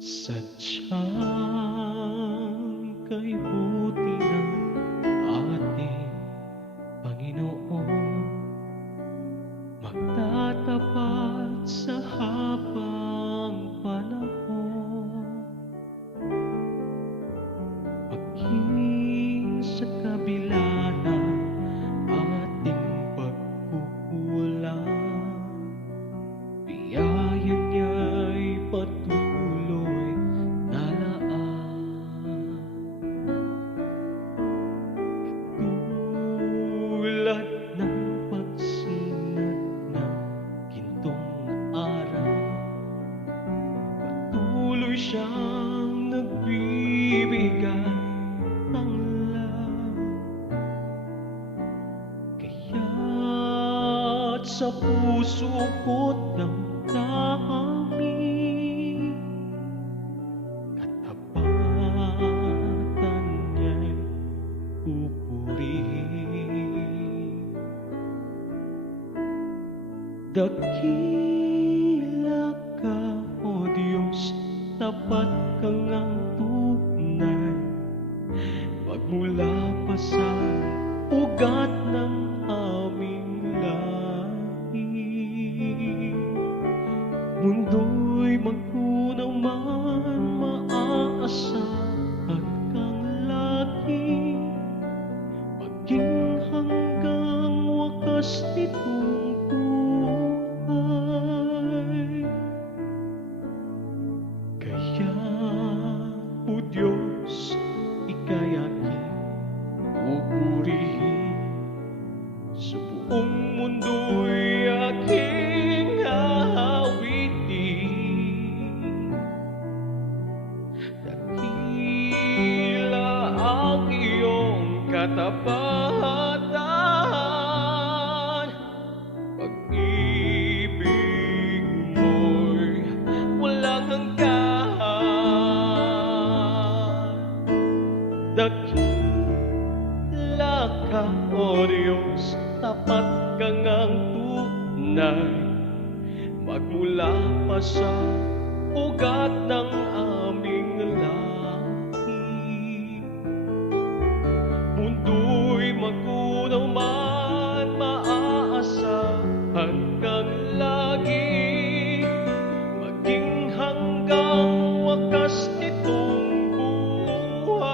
Sadyang kay buti ng ating Panginoon, magtatapat sa habang panahon. Maging sa kabila ng ating pagkukulang, biyaya niya'y patuloy na laan. Tulad ng pagsinag ng gintong araw, patuloy siyang nagbibigay ng love. Kaya't sa puso ko't damdamin, katapatan niya'y pupurihin. Dakila ka, O Diyos, tapat ka ngang tunay, magmula pa sa ugat ng aming lahi. Mundo'y magkunaw man, maaasahan kang lagi, maging hanggang wakas nitong buhay. Kaya, O Diyos, ika'y aking pupurihin, sa buong mundo'y aking aawitin. Dakila ang iyong katapatan, pag-ibig mo'y walang hanggan. Dakila ka, O Diyos, tapat ka ngang tunay, magmula pa sa ugat ng aming lahi. Mundo'y magkunaw man, maaasahan kang lagi, maging hanggang wakas nitong buhay.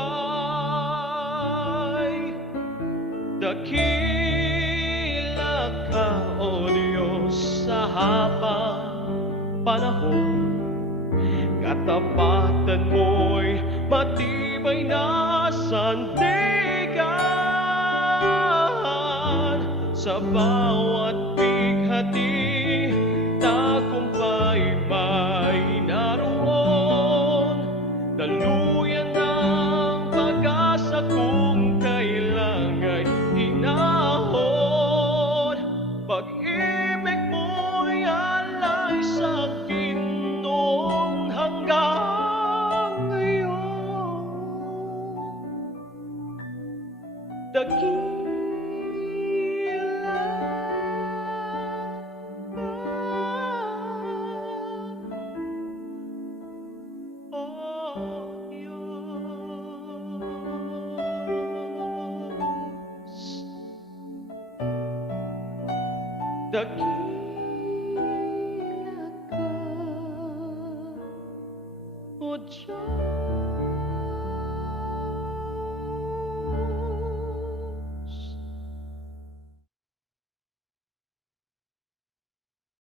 Dakila ka, O Diyos, sa habang panahon, katapatan mo'y matibay na sandigan. Sa bawat bighati, tagumpay may naroon, daluyan ng pag-asa kung kailan ay inahon. Pag-ibig mo'y alay sa akin noon hanggang ngayon. Dakila ka, O Diyos. Dakila ka, O Diyos.